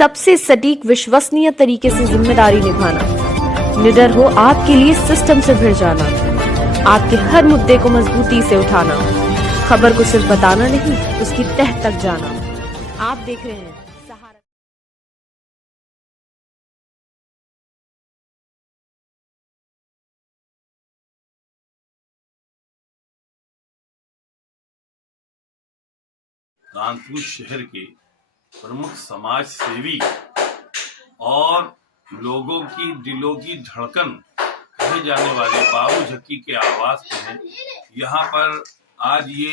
सबसे सटीक विश्वसनीय तरीके से जिम्मेदारी निभाना, निडर हो आपके लिए सिस्टम से भिड़ जाना, आपके हर मुद्दे को मजबूती से उठाना, खबर को सिर्फ बताना नहीं, उसकी तह तक जाना। आप देख रहे हैं सहारा। कानपुर शहर के प्रमुख समाज सेवी और लोगों की दिलों की धड़कन कहे जाने वाले बाबू झक्की के आवास पे हैं। यहाँ पर आज ये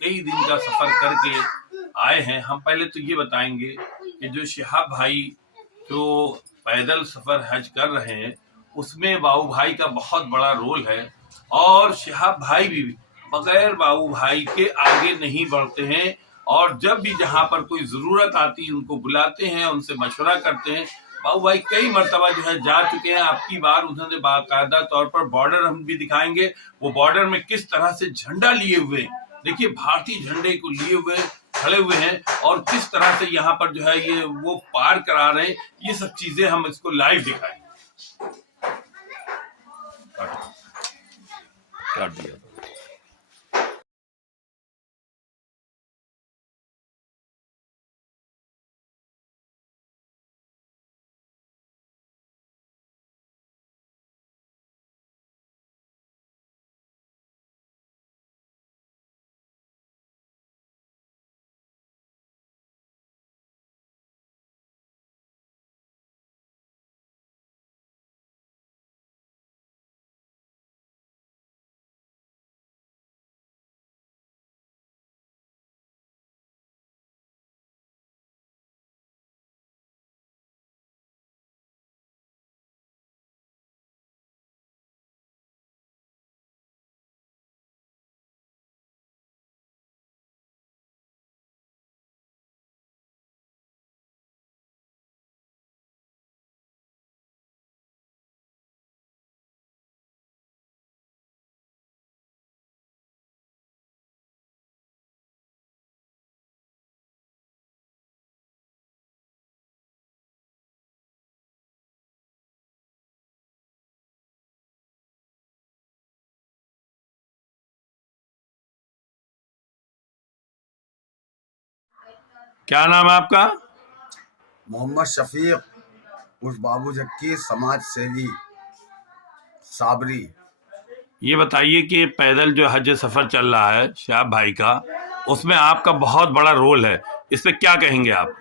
कई दिन का सफर करके आए हैं। हम पहले तो ये बताएंगे कि जो शिहाब भाई जो पैदल सफर हज कर रहे हैं उसमें बाबू भाई का बहुत बड़ा रोल है और शिहाब भाई भी बगैर बाबू भाई के आगे नहीं बढ़ते हैं और जब भी जहाँ पर कोई जरूरत आती है उनको बुलाते हैं, उनसे मशवरा करते हैं। बाबू भाई कई मर्तबा जो है जा चुके हैं। आपकी बार उन्होंने बाकायदा तौर पर बॉर्डर हम भी दिखाएंगे, वो बॉर्डर में किस तरह से झंडा लिए हुए, देखिए भारतीय झंडे को लिए हुए खड़े हुए हैं और किस तरह से यहाँ पर जो है ये वो पार करा रहे हैं। ये सब चीजें हम इसको लाइव दिखाएंगे। काट दिया। क्या नाम है आपका? मोहम्मद शफीक उर्फ बाबू झक्की, समाज सेवी साबरी। ये बताइए कि पैदल जो हज सफर चल रहा है शिहाब भाई का, उसमें आपका बहुत बड़ा रोल है, इस पे क्या कहेंगे आप?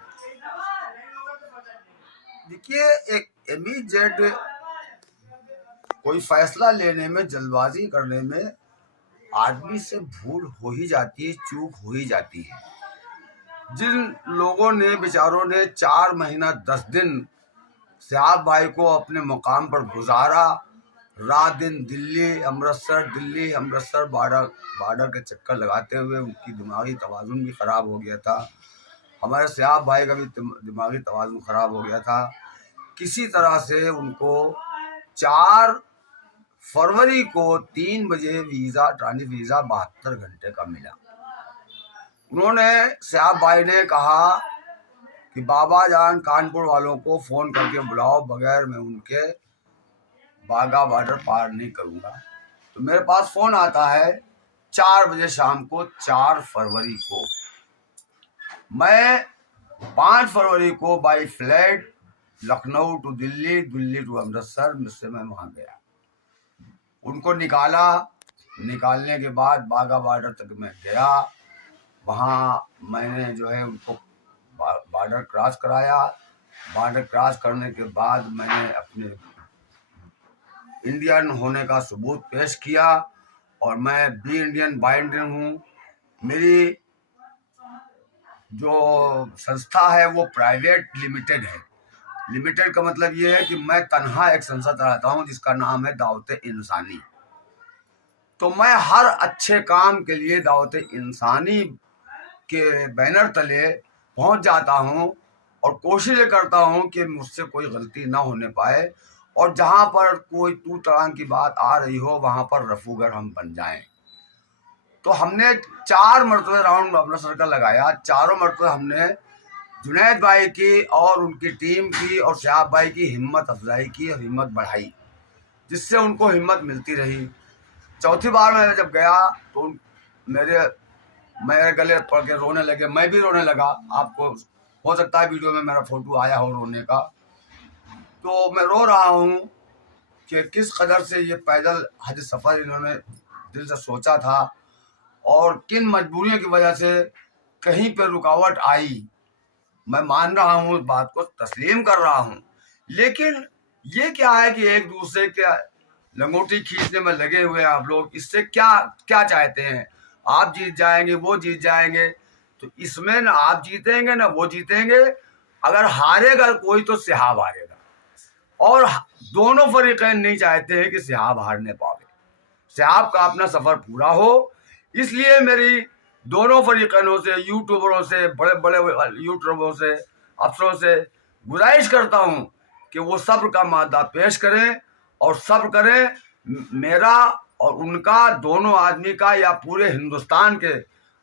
देखिए, एक इमीडिएट कोई फैसला लेने में, जल्दबाजी करने में आदमी से भूल हो ही जाती है, चूक हो ही जाती है। जिन लोगों ने, बेचारों ने 4 महीना 10 दिन शिहाब भाई को अपने मुकाम पर गुजारा, रात दिन दिल्ली अमृतसर बॉर्डर के चक्कर लगाते हुए उनकी दिमागी तवाज़ुन भी ख़राब हो गया था। हमारे शिहाब भाई का भी दिमागी तवाज़ुन ख़राब हो गया था। किसी तरह से उनको 4 फरवरी को 3 बजे वीज़ा, ट्रांजिट वीज़ा 72 घंटे का मिला। उन्होंने, शिहाब भाई ने कहा कि बाबा जान कानपुर वालों को फ़ोन करके बुलाओ, बगैर मैं उनके बागा बॉर्डर पार नहीं करूँगा। तो मेरे पास फ़ोन आता है 4 बजे शाम को, 4 फरवरी को। मैं 5 फरवरी को by flight Lucknow to Delhi, Delhi to Amritsar से मैं वहाँ गया। उनको निकालने के बाद बागा बॉर्डर तक मैं गया। वहाँ मैंने जो है उनको बॉर्डर क्रॉस कराया। बॉर्डर क्रॉस करने के बाद मैंने अपने इंडियन होने का सबूत पेश किया और मैं बी इंडियन बाय इंडियन हूँ। मेरी जो संस्था है वो प्राइवेट लिमिटेड है। लिमिटेड का मतलब ये है कि मैं तन्हा एक संस्था चलाता हूँ जिसका नाम है दावत इंसानी। तो मैं हर अच्छे काम के लिए दावत इंसानी के बैनर तले पहुंच जाता हूं और कोशिश करता हूं कि मुझसे कोई गलती ना होने पाए और जहां पर कोई तू तड़ान की बात आ रही हो वहां पर रफूगर हम बन जाएं। तो हमने 4 मरतबे राउंड अपना सर्कल लगाया। चारों मरतबे हमने जुनैद भाई की और उनकी टीम की और शहाब भाई की हिम्मत अफजाई की और हिम्मत बढ़ाई, जिससे उनको हिम्मत मिलती रही। चौथी बार मैं जब गया तो मेरे गले पड़ के रोने लगे, मैं भी रोने लगा। आपको हो सकता है वीडियो में मेरा फोटो आया हो रोने का। तो मैं रो रहा हूँ कि किस कदर से ये पैदल हज सफ़र इन्होंने दिल से सोचा था और किन मजबूरियों की वजह से कहीं पर रुकावट आई। मैं मान रहा हूँ, उस बात को तस्लीम कर रहा हूँ, लेकिन ये क्या है कि एक दूसरे के लंगोटी खींचने में लगे हुए हैं आप लोग। इससे क्या क्या चाहते हैं? आप जीत जाएंगे, वो जीत जाएंगे, तो इसमें ना आप जीतेंगे ना वो जीतेंगे। अगर हारेगा कोई तो सिहाब हारेगा, और दोनों फरीकैन नहीं चाहते हैं कि सिहाब हारने पावे, सिहाब का अपना सफर पूरा हो। इसलिए मेरी दोनों फरीकैनों से, यूट्यूबरों से, बड़े बड़े यूट्यूबरों से, अफसरों से गुजारिश करता हूँ कि वो सब्र का मादा पेश करें और सब्र करें। मेरा और उनका, दोनों आदमी का या पूरे हिंदुस्तान के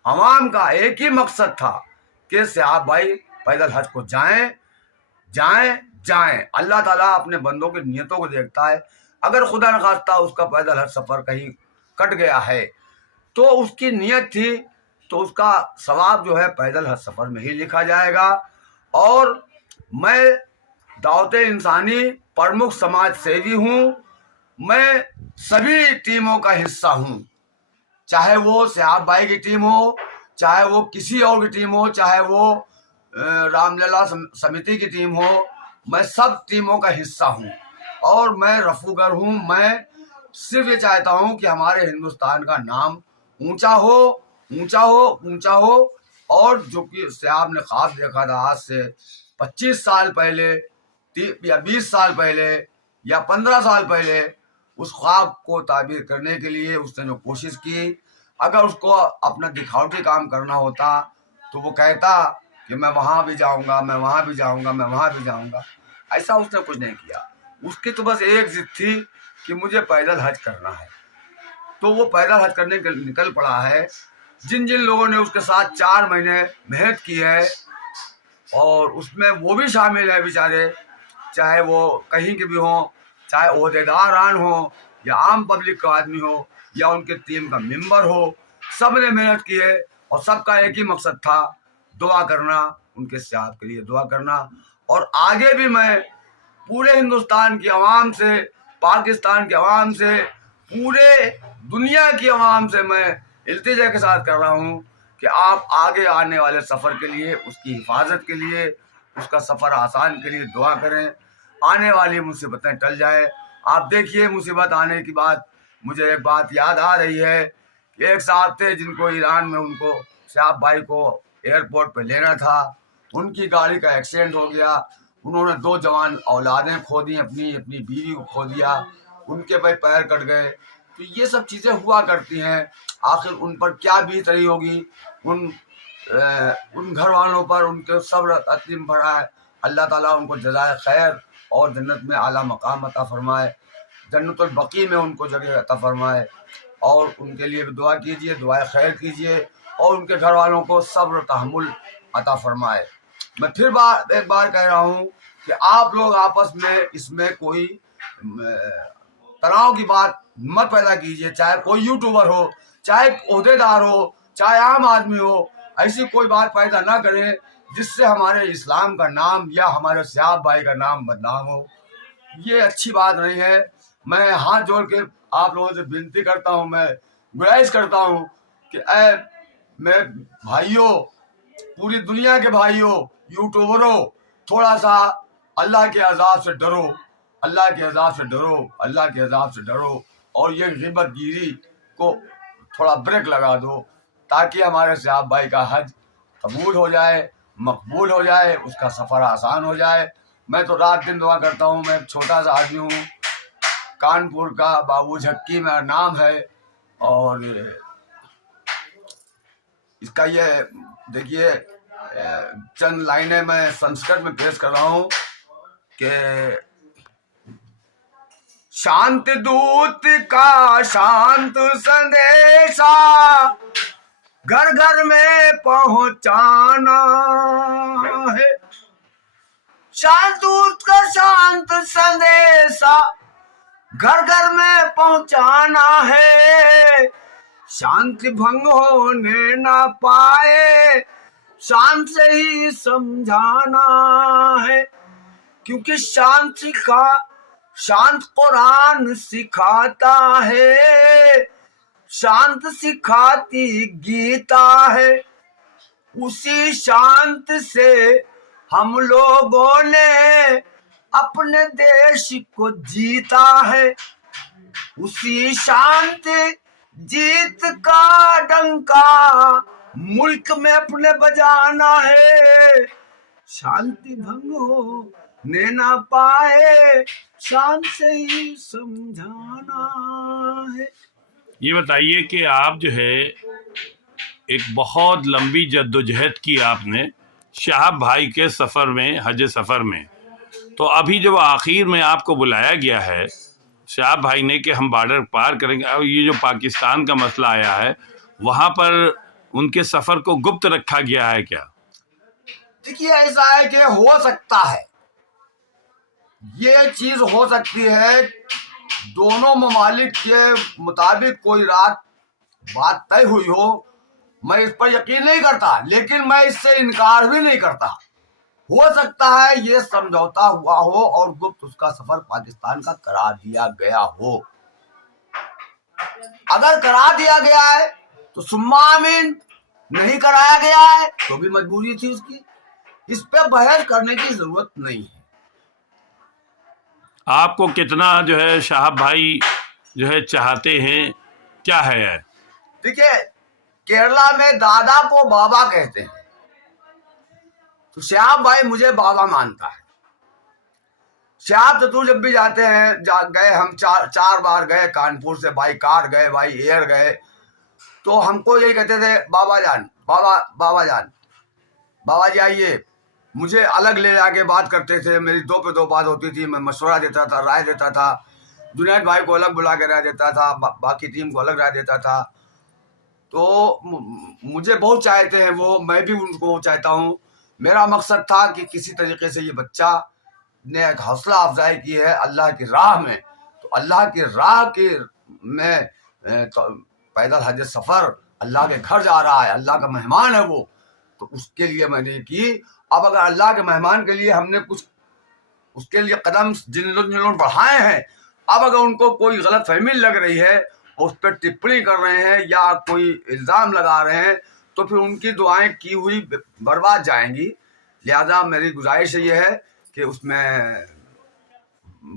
अवाम का एक ही मकसद था कि सिहाब भाई पैदल हज को जाएं जाएं जाएं। अल्लाह ताला अपने बंदों की नियतों को देखता है। अगर खुदा न खास्ता उसका पैदल हज सफ़र कहीं कट गया है तो उसकी नियत थी, तो उसका सवाब जो है पैदल हज सफ़र में ही लिखा जाएगा। और मैं दावते इंसानी प्रमुख समाज सेवी हूँ। मैं सभी टीमों का हिस्सा हूँ, चाहे वो सिहाब भाई की टीम हो, चाहे वो किसी और की टीम हो, चाहे वो रामलीला समिति की टीम हो। मैं सब टीमों का हिस्सा हूँ और मैं रफूगर हूँ। मैं सिर्फ ये चाहता हूँ कि हमारे हिंदुस्तान का नाम ऊंचा हो, ऊंचा हो, ऊंचा हो। और जो कि सिहाब ने ख्वाब देखा था आज से 25 साल पहले या 20 साल पहले या 15 साल पहले, उस ख्वाब को ताबीर करने के लिए उसने जो कोशिश की, अगर उसको अपना दिखावटी काम करना होता तो वो कहता कि मैं वहाँ भी जाऊँगा, मैं वहाँ भी जाऊँगा, मैं वहाँ भी जाऊँगा। ऐसा उसने कुछ नहीं किया। उसकी तो बस एक जिद थी कि मुझे पैदल हज करना है, तो वो पैदल हज करने के निकल पड़ा है। जिन जिन लोगों ने उसके साथ 4 महीने मेहनत की है, और उसमें वो भी शामिल है बेचारे, चाहे वो कहीं के भी हों, चाहे ओहदेदारान हो या आम पब्लिक का आदमी हो या उनके टीम का मेंबर हो, सब ने मेहनत की है और सबका एक ही मकसद था, दुआ करना, उनके सिहाब के लिए दुआ करना। और आगे भी मैं पूरे हिंदुस्तान की आवाम से, पाकिस्तान की आवाम से, पूरे दुनिया की आवाम से मैं इल्तिजा के साथ कर रहा हूँ कि आप आगे आने वाले सफ़र के लिए, उसकी हिफाजत के लिए, उसका सफ़र आसान के लिए दुआ करें। आने वाली मुसीबतें टल जाए। आप देखिए, मुसीबत आने की बात मुझे एक बात याद आ रही है कि एक साहब थे जिनको ईरान में, उनको सिहाब भाई को एयरपोर्ट पे लेना था, उनकी गाड़ी का एक्सीडेंट हो गया। उन्होंने 2 जवान औलादें खो दी, अपनी बीवी को खो दिया, उनके भाई पैर कट गए। तो ये सब चीज़ें हुआ करती हैं। आखिर उन पर क्या बीत रही होगी, उन घर वालों पर, उनके सब्र तस्लीम भरा है। अल्लाह ताला उनको जज़ाए खैर और जन्नत में आला मकाम अता फरमाए, जन्नतुल बकी में उनको जगह अता फरमाए। और उनके लिए भी दुआ कीजिए, दुआए खैर कीजिए, और उनके घर वालों को सब्र तहम्मुल अता फरमाए। मैं फिर एक बार कह रहा हूँ कि आप लोग आपस में इसमें कोई तनाव की बात मत पैदा कीजिए। चाहे कोई यूट्यूबर हो, चाहे ओहदेदार हो, चाहे आम आदमी हो, ऐसी कोई बात पैदा ना करें जिससे हमारे इस्लाम का नाम या हमारे सिहाब भाई का नाम बदनाम हो। ये अच्छी बात नहीं है। मैं हाथ जोड़ के आप लोगों से विनती करता हूँ, मैं गुजारिश करता हूँ कि मेरे भाइयों, पूरी दुनिया के भाइयों, यूट्यूबरों, थोड़ा सा अल्लाह के अज़ाब से डरो, अल्लाह के अज़ाब से डरो, अल्लाह के अज़ाब से डरो, और ये ग़िबत गिरी को थोड़ा ब्रेक लगा दो, ताकि हमारे सिहाब भाई का हज कबूल हो जाए, मकबूल हो जाए, उसका सफ़र आसान हो जाए। मैं तो रात दिन दुआ करता हूँ। मैं एक छोटा सा आदमी हूँ, कानपुर का, बाबू झक्की मेरा नाम है। और इसका ये देखिए, चंद लाइनें मैं संस्कृत में पेश कर रहा हूँ कि शांति दूत का शांत संदेशा घर घर में पहुंचाना, है, शांत दूत का शांत संदेशा घर घर में पहुंचाना है, शांति भंग होने ना पाए शांत से ही समझाना है, क्योंकि शांत कुरान सिखाता है, शांत सिखाती गीता है, उसी शांत से हम लोगों ने अपने देश को जीता है, उसी शांति जीत का डंका मुल्क में अपने बजाना है, शांति भंग होने ना पाए शांत से ही समझाना है। ये बताइए कि आप जो है एक बहुत लंबी जद्दोजहद की आपने शहाब भाई के सफ़र में, हज सफ़र में, तो अभी जब आखिर में आपको बुलाया गया है शहाब भाई ने कि हम बॉर्डर पार करेंगे, और ये जो पाकिस्तान का मसला आया है वहाँ पर उनके सफ़र को गुप्त रखा गया है क्या? देखिए, ऐसा है कि हो सकता है, ये चीज हो सकती है, दोनों ममालिक के मुताबिक कोई बात तय हुई हो, मैं इस पर यकीन नहीं करता, लेकिन मैं इससे इनकार भी नहीं करता। हो सकता है ये समझौता हुआ हो और गुप्त उसका सफर पाकिस्तान का करा दिया गया हो। अगर करा दिया गया है तो सुम्मा आमीन, नहीं कराया गया है तो भी मजबूरी थी उसकी, इस पे बहस करने की जरूरत नहीं है। आपको कितना जो है शहाब भाई जो है चाहते हैं, क्या है? देखिए, केरला में दादा को बाबा कहते हैं, तो श्याम भाई मुझे बाबा मानता है। श्याम चतुर जब भी जाते हैं, गए हम चार बार गए, कानपुर से बाई कार गए, बाई एयर गए, तो हमको यही कहते थे, बाबा जान, बाबा जान, बाबा जी आइए। मुझे अलग ले जाके बात करते थे, मेरी दो पे दो बात होती थी, मैं मशवरा देता था, राय देता था, जुनैद भाई को अलग बुला के राय देता था, बाकी टीम को अलग राय देता था। तो मुझे बहुत चाहते हैं वो, मैं भी उनको चाहता हूँ। मेरा मकसद था कि किसी तरीके से ये बच्चा ने एक हौसला अफजाई की है अल्लाह की राह में, तो अल्लाह की राह के में तो पैदल हज सफ़र, अल्लाह के घर जा रहा है, अल्लाह का मेहमान है वो, तो उसके लिए मैंने की। अब अगर अल्लाह के मेहमान के लिए हमने कुछ उसके लिए कदम जिन बढ़ाए हैं, अब अगर उनको कोई गलत फहमी लग रही है, उस पर टिप्पणी कर रहे हैं या कोई इल्ज़ाम लगा रहे हैं, तो फिर उनकी दुआएं की हुई बर्बाद जाएंगी। लिहाजा मेरी गुजारिश ये है कि उसमें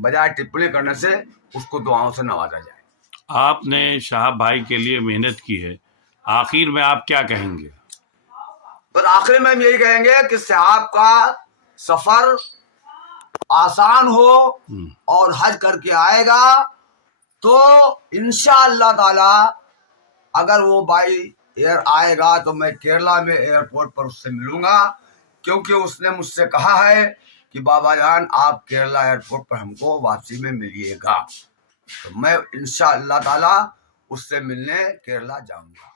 बजाय टिप्पणी करने से उसको दुआओं से नवाजा जाए। आपने शहाब भाई के लिए मेहनत की है, आखिर में आप क्या कहेंगे? बस आखिर में हम यही कहेंगे कि शहाब का सफर आसान हो और हज करके आएगा तो इंशाअल्लाह ताला, अगर वो बाई एयर आएगा तो मैं केरला में एयरपोर्ट पर उससे मिलूंगा, क्योंकि उसने मुझसे कहा है कि बाबा जान आप केरला एयरपोर्ट पर हमको वापसी में मिलिएगा। तो मैं इंशाअल्लाह ताला उससे मिलने केरला जाऊंगा।